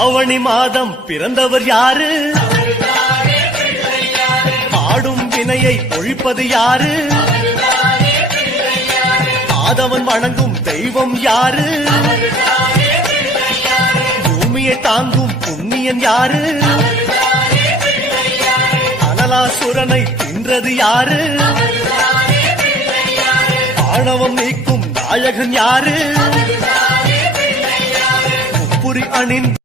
ஆவணி மாதம் பிறந்தவர் யாரு? ஆடும் வினையை ஒழிப்பது யாரு? ஆதவன் வணங்கும் தெய்வம் யாரு? பூமியை தாங்கும் புண்ணியன் யாரு? அனலாசுரனை தின்றது யாரு? ஆணவம் நீக்கும் நாயகன் யாரு? முப்புரி அணிந்து